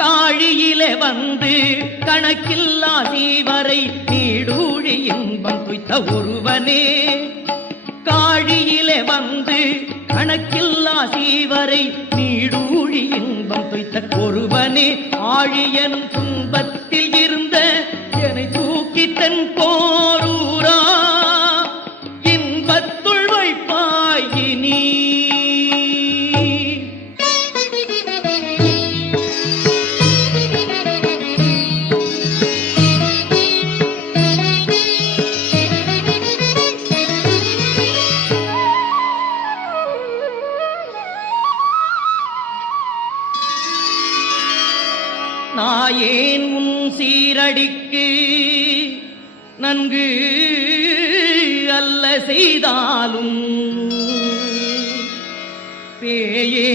காழியிலே வந்து கணக்கில்லா தீவரை நீடூழி இன்பம் துய்த்த ஒருவனே காழியிலே வந்து கணக்கில்லா தீவரை நீடூழி இன்பம் துய்த்த ஒருவனே ஆழியனும் துன்பத்தில் இருந்த என்னை தூக்கி தன் போரூரா இன்பத்துள் வைப்பாயினி நாயேன் உன் சீரடிக்கு நன்கு அல்ல செய்தாலும் பேயே